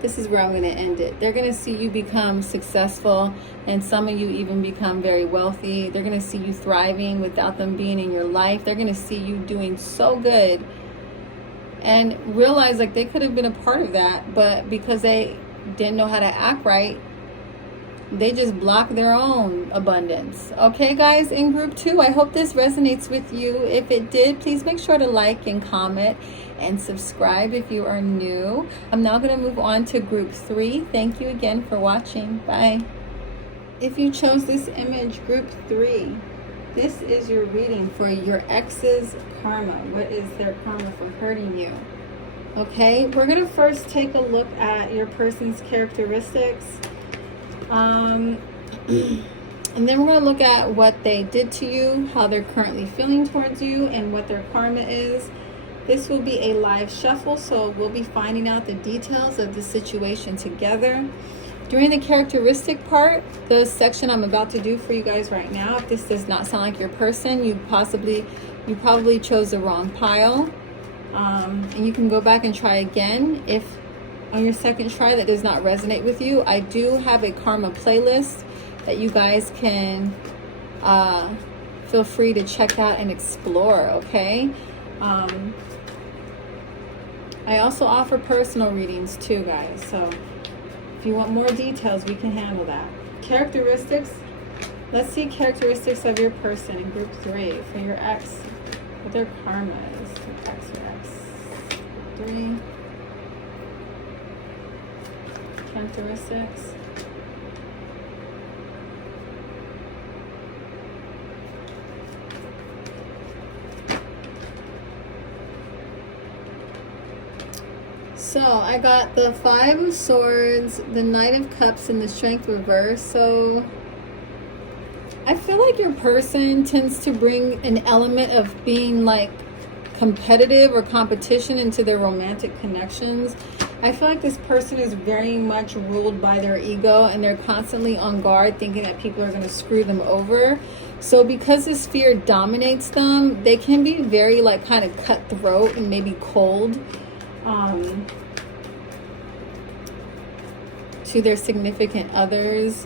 this is where I'm going to end it. They're going to see you become successful, and some of you even become very wealthy. They're going to see you thriving without them being in your life. They're going to see you doing so good and realize they could have been a part of that, but because they didn't know how to act right, they just block their own abundance. Okay, guys, in group 2, I hope this resonates with you. If it did, please make sure to like and comment and subscribe if you are new. I'm now going to move on to group 3. Thank you again for watching. Bye. If you chose this image, group 3, This is your reading for your ex's karma. What is their karma for hurting you? Okay, we're going to first take a look at your person's characteristics. And then we're going to look at what they did to you, how they're currently feeling towards you, and what their karma is. This will be a live shuffle, so we'll be finding out the details of the situation together. During the characteristic part, the section I'm about to do for you guys right now, if this does not sound like your person, you probably chose the wrong pile. And you can go back and try again. If on your second try that does not resonate with you, I do have a karma playlist that you guys can feel free to check out and explore, okay? I also offer personal readings too, guys, so if you want more details, we can handle that. Characteristics. Let's see characteristics of your person in group 3 for your ex. What their karma is. Your ex. 3. Characteristics. So I got the 5 of Swords, the Knight of Cups, and the Strength reverse. So I feel like your person tends to bring an element of being like competitive or competition into their romantic connections. I feel like this person is very much ruled by their ego, and they're constantly on guard thinking that people are going to screw them over. So because this fear dominates them, they can be very like kind of cutthroat and maybe cold to their significant others.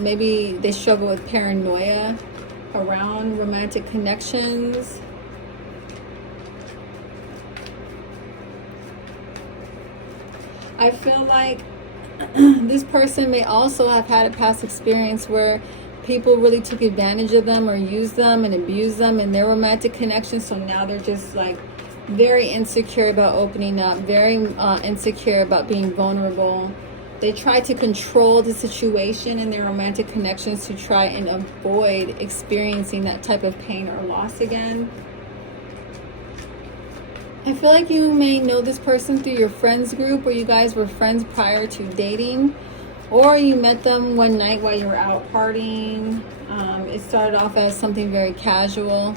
Maybe they struggle with paranoia around romantic connections. I feel like this person may also have had a past experience where people really took advantage of them or used them and abused them in their romantic connection. So now they're just like very insecure about opening up, very insecure about being vulnerable. They try to control the situation in their romantic connections to try and avoid experiencing that type of pain or loss again. I feel like you may know this person through your friends group, or you guys were friends prior to dating, or you met them one night while you were out partying. It started off as something very casual.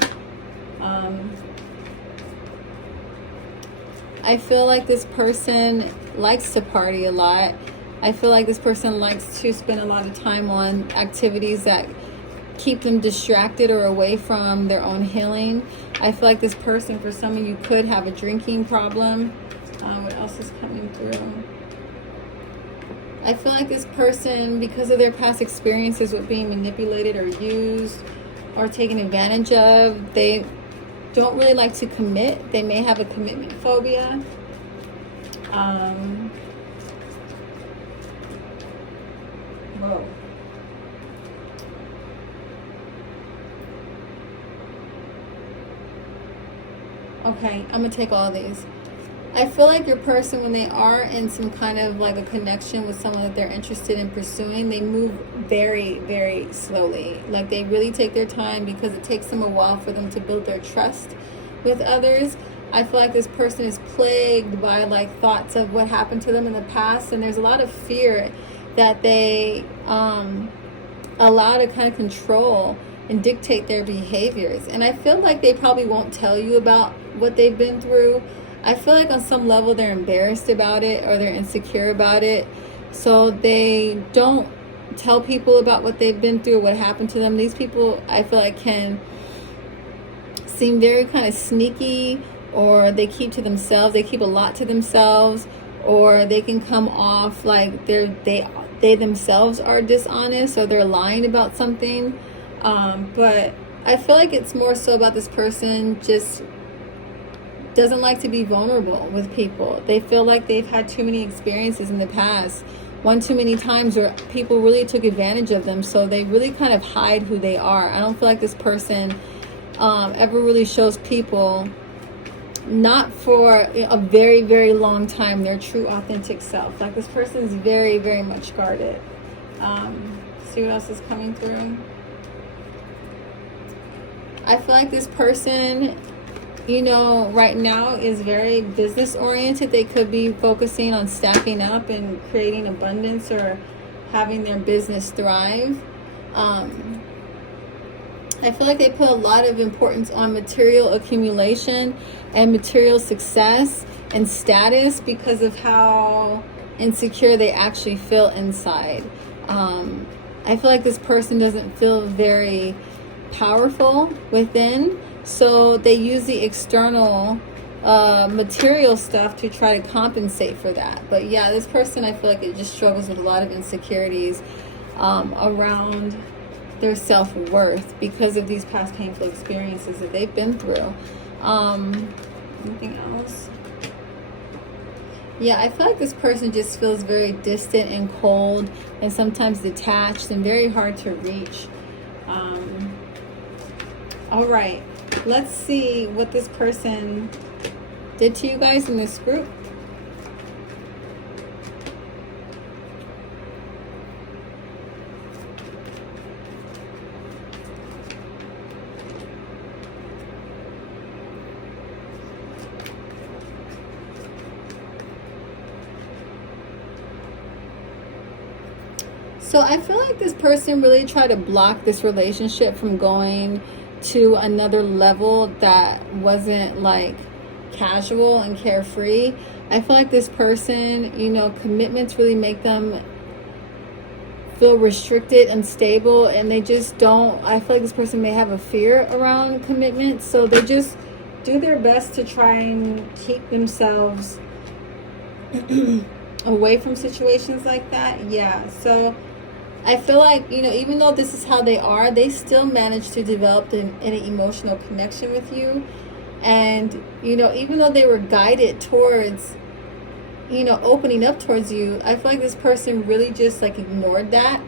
I feel like this person likes to party a lot. I feel like this person likes to spend a lot of time on activities that keep them distracted or away from their own healing. I feel like this person, for some of you, could have a drinking problem. What else is coming through? I feel like this person, because of their past experiences with being manipulated or used or taken advantage of, they don't really like to commit. They may have a commitment phobia. Whoa. Okay, I'm gonna take all of these. I feel like your person, when they are in some kind of like a connection with someone that they're interested in pursuing, they move very, very slowly. Like they really take their time because it takes them a while for them to build their trust with others. I feel like this person is plagued by like thoughts of what happened to them in the past, and there's a lot of fear that they allow to kind of control and dictate their behaviors. And I feel like they probably won't tell you about what they've been through. I feel like on some level they're embarrassed about it or they're insecure about it. So they don't tell people about what they've been through, what happened to them. These people, I feel like, can seem very kind of sneaky, or they keep to themselves. They keep a lot to themselves, or they can come off like they themselves are dishonest, or they're lying about something. But I feel like it's more so about this person just doesn't like to be vulnerable with people. They feel like they've had too many experiences in the past, one too many times where people really took advantage of them, so they really kind of hide who they are. I don't feel like this person ever really shows people, not for a very, very long time, their true authentic self. Like this person is very, very much guarded. See what else is coming through. I feel like this person, you know, right now is very business oriented. They could be focusing on stacking up and creating abundance or having their business thrive. I feel like they put a lot of importance on material accumulation and material success and status because of how insecure they actually feel inside. I feel like this person doesn't feel very powerful within, so they use the external material stuff to try to compensate for that. But yeah, this person, I feel like it just struggles with a lot of insecurities around their self-worth because of these past painful experiences that they've been through. Anything else? Yeah, I feel like this person just feels very distant and cold and sometimes detached and very hard to reach. All right, let's see what this person did to you guys in this group. So I feel like this person really tried to block this relationship from going to another level that wasn't like casual and carefree. I feel like this person, you know, commitments really make them feel restricted, unstable, and they just don't, I feel like this person may have a fear around commitment, so they just do their best to try and keep themselves away from situations like that. Yeah, so I feel like, you know, even though this is how they are, they still manage to develop an emotional connection with you. And, you know, even though they were guided towards, you know, opening up towards you, I feel like this person really just like ignored that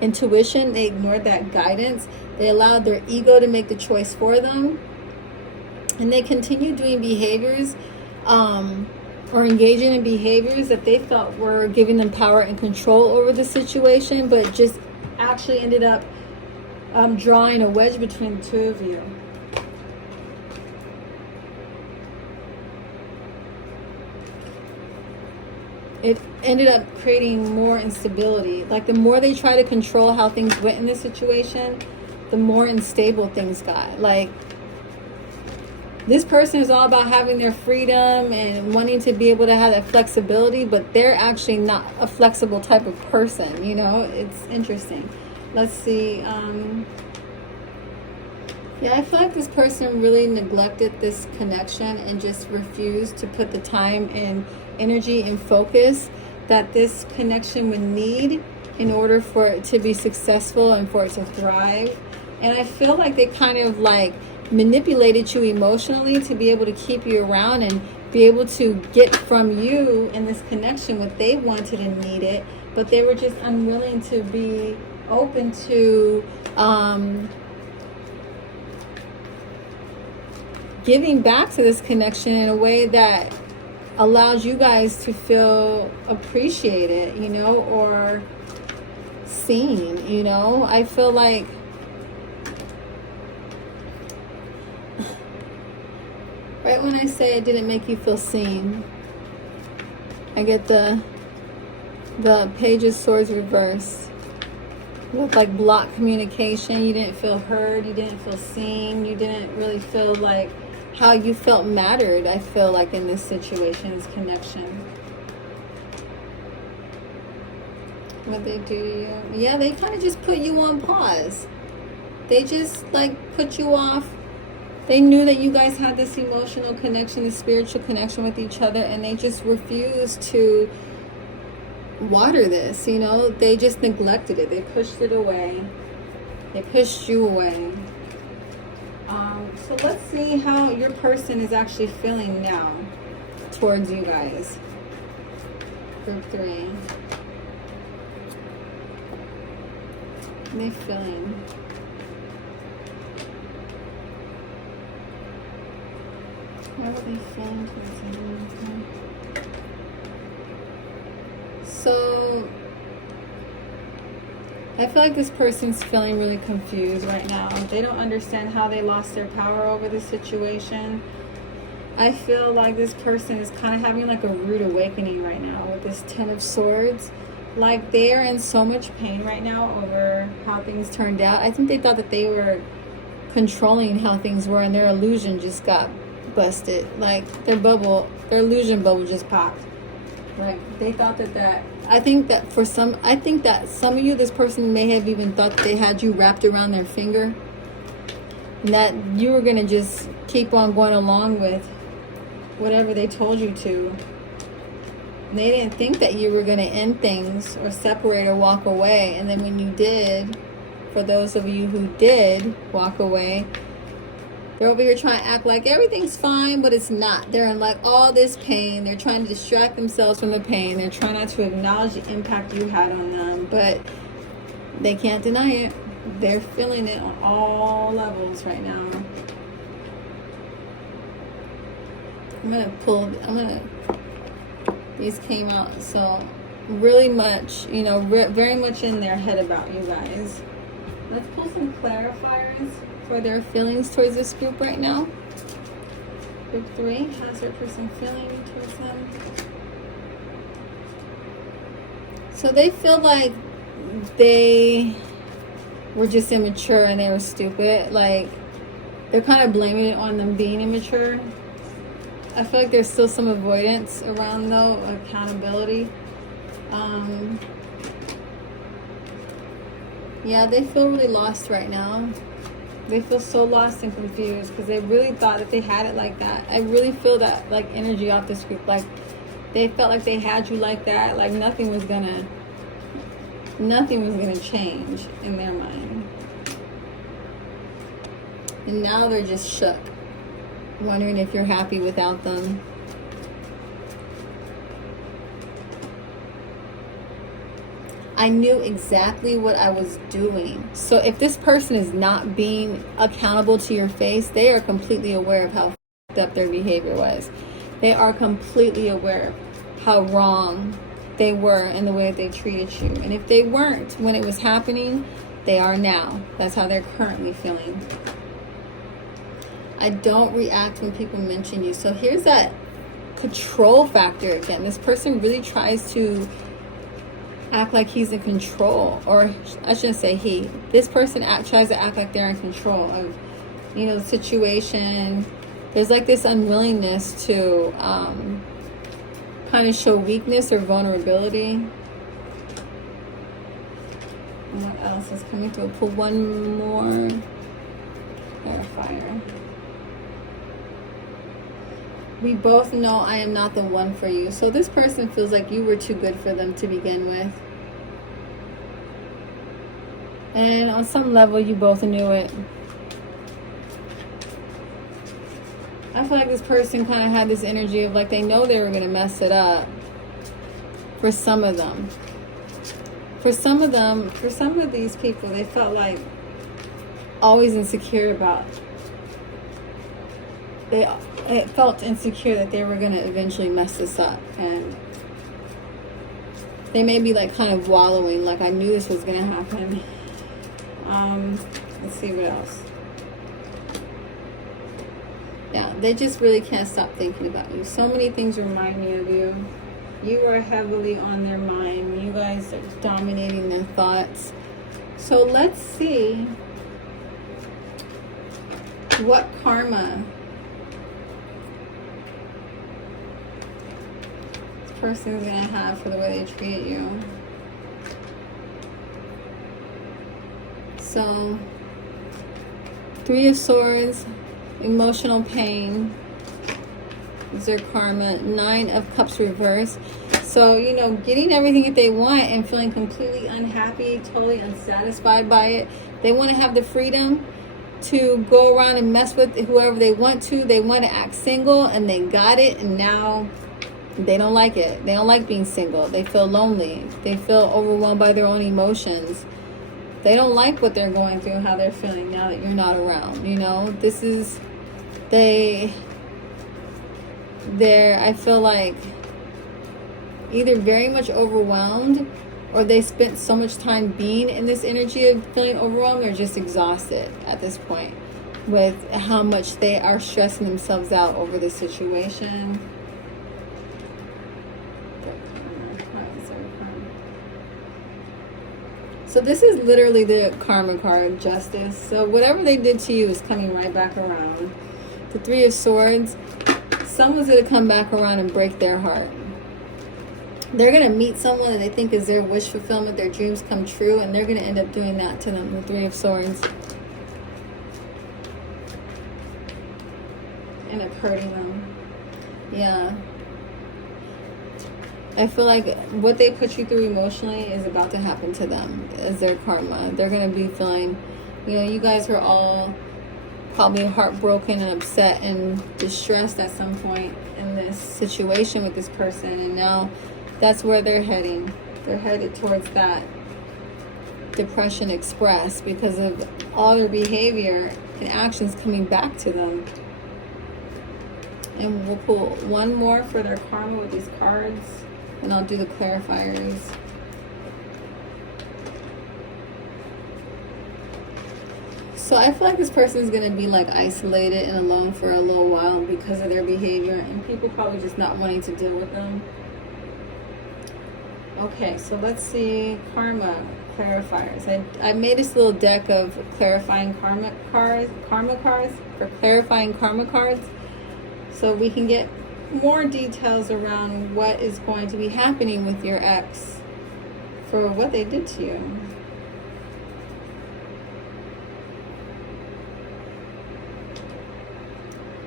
intuition. They ignored that guidance. They allowed their ego to make the choice for them. And they continue doing behaviors, or engaging in behaviors that they thought were giving them power and control over the situation, but just actually ended up drawing a wedge between the two of you. It ended up creating more instability. Like the more they try to control how things went in this situation, the more unstable things got. Like, this person is all about having their freedom and wanting to be able to have that flexibility, but they're actually not a flexible type of person, you know? It's interesting. Let's see. Yeah, I feel like this person really neglected this connection and just refused to put the time and energy and focus that this connection would need in order for it to be successful and for it to thrive. And I feel like they kind of like manipulated you emotionally to be able to keep you around and be able to get from you in this connection what they wanted and needed, but they were just unwilling to be open to giving back to this connection in a way that allows you guys to feel appreciated, you know, or seen, you know. I feel like right when I say it didn't make you feel seen, I get the Page of Swords reversed with like blocked communication. You didn't feel heard, you didn't feel seen, you didn't really feel like how you felt mattered. I feel like in this situation, this connection. What they do to you? Yeah, they kind of just put you on pause. They just like put you off. They knew that you guys had this emotional connection, this spiritual connection with each other, and they just refused to water this, you know. They just neglected it. They pushed it away. They pushed you away. So let's see how your person is actually feeling now towards you guys. Group 3. How are they feeling? How are they feeling towards you? So I feel like this person's feeling really confused right now. They don't understand how they lost their power over the situation. I feel like this person is kind of having like a rude awakening right now with this Ten of Swords. Like they are in so much pain right now over how things turned out. I think they thought that they were controlling how things were, and their illusion just got busted. Like their illusion bubble just popped. Like they thought that I think that some of you, this person may have even thought that they had you wrapped around their finger, and that you were gonna just keep on going along with whatever they told you to. And they didn't think that you were gonna end things or separate or walk away. And then when you did, for those of you who did walk away, they're over here trying to act like everything's fine, but it's not. They're in like all this pain. They're trying to distract themselves from the pain. They're trying not to acknowledge the impact you had on them, but they can't deny it. They're feeling it on all levels right now. These came out, so really much, very much in their head about you guys. Let's pull some clarifiers for their feelings towards this group right now. Group 3, how's their person feeling towards them? So they feel like they were just immature and they were stupid. Like they're kind of blaming it on them being immature. I feel like there's still some avoidance around though, accountability. Yeah, they feel really lost right now. They feel so lost and confused because they really thought that they had it like that. I really feel that like energy off this group. Like they felt like they had you like that. Like nothing was gonna change in their mind. And now they're just shook, wondering if you're happy without them. I knew exactly what I was doing. So if this person is not being accountable to your face, they are completely aware of how fucked up their behavior was. They are completely aware of how wrong they were in the way that they treated you. And if they weren't when it was happening, they are now. That's how they're currently feeling. I don't react when people mention you. So here's that control factor again. This person really tries to act like he's in control, or I shouldn't say he. This person tries to act like they're in control of, the situation. There's like this unwillingness to kind of show weakness or vulnerability. And what else is coming through? Pull one more clarifier. We both know I am not the one for you. So this person feels like you were too good for them to begin with. And on some level, you both knew it. I feel like this person kind of had this energy of like they know they were going to mess it up. For some of them. For some of these people, they felt like always insecure about it felt insecure that they were going to eventually mess this up, and they may be like kind of wallowing like I knew this was going to happen. Let's see what else. Yeah, they just really can't stop thinking about you. So many things remind me of you. You are heavily on their mind. You guys are dominating their thoughts. So let's see what karma person is going to have for the way they treat you. So 3 of Swords, emotional pain is their karma. 9 of Cups reverse. So getting everything that they want and feeling completely unhappy, totally unsatisfied by it. They want to have the freedom to go around and mess with whoever they want to. They want to act single, and they got it, and now they don't like it. They don't like being single. They feel lonely. They feel overwhelmed by their own emotions. They don't like what they're going through, how they're feeling now that you're not around. This is, they're, I feel like, either very much overwhelmed or they spent so much time being in this energy of feeling overwhelmed, they're just exhausted at this point with how much they are stressing themselves out over the situation. So this is literally the karma card, justice. So whatever they did to you is coming right back around. The Three of Swords, someone's going to come back around and break their heart. They're going to meet someone that they think is their wish fulfillment, their dreams come true, and they're going to end up doing that to them, the Three of Swords. End up hurting them. Yeah. I feel like what they put you through emotionally is about to happen to them as their karma. They're going to be feeling, you know, you guys were all probably heartbroken and upset and distressed at some point in this situation with this person. And now that's where they're heading. They're headed towards that depression express because of all their behavior and actions coming back to them. And we'll pull one more for their karma with these cards. And I'll do the clarifiers. So I feel like this person is going to be like isolated and alone for a little while because of their behavior. And people probably just not wanting to deal with them. Okay, so let's see karma clarifiers. I made this little deck of clarifying karma cards for clarifying karma cards. So we can get more details around what is going to be happening with your ex for what they did to you.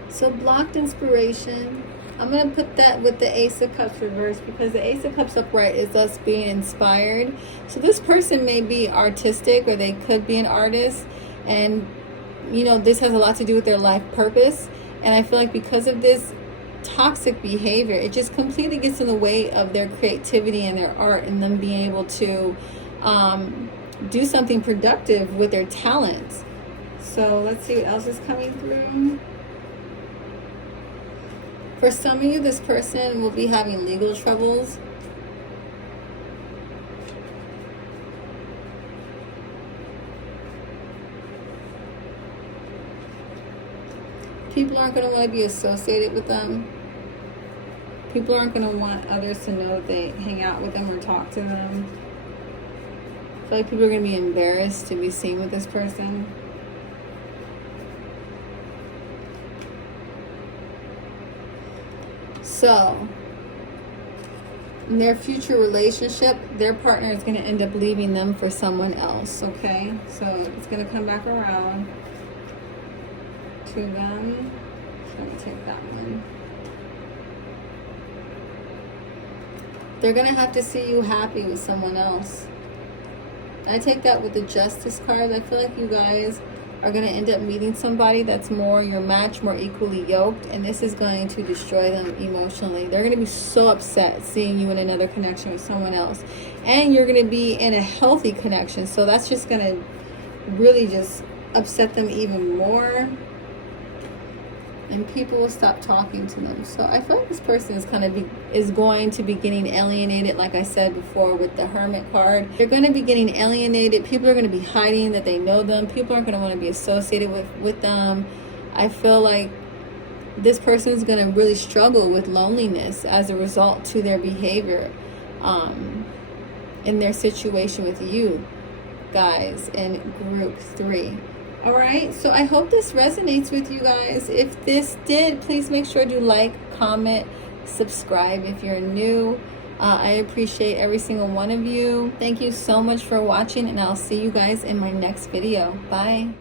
So blocked inspiration. I'm going to put that with the Ace of Cups reversed because the Ace of Cups upright is us being inspired. So this person may be artistic or they could be an artist. And, you know, this has a lot to do with their life purpose. And I feel like because of this toxic behavior, it just completely gets in the way of their creativity and their art and them being able to do something productive with their talents. So let's see what else is coming through. For some of you, this person will be having legal troubles. People aren't going to want to be associated with them. People aren't going to want others to know that they hang out with them or talk to them. I feel like people are going to be embarrassed to be seen with this person. So, in their future relationship, their partner is going to end up leaving them for someone else, okay? So, it's going to come back around to them. So I'm going to take that one. They're going to have to see you happy with someone else. I take that with the Justice card. I feel like you guys are going to end up meeting somebody that's more your match, more equally yoked, and this is going to destroy them emotionally. They're going to be so upset seeing you in another connection with someone else, and you're going to be in a healthy connection, so that's just going to really just upset them even more, and people will stop talking to them. So I feel like this person is going to be getting alienated, like I said before with the Hermit card. They're going to be getting alienated. People are going to be hiding that they know them. People aren't going to want to be associated with them. I feel like this person is going to really struggle with loneliness as a result to their behavior in their situation with you guys in group 3. All right, so I hope this resonates with you guys. If this did, please make sure to like, comment, subscribe if you're new. I appreciate every single one of you. Thank you so much for watching, and I'll see you guys in my next video. Bye.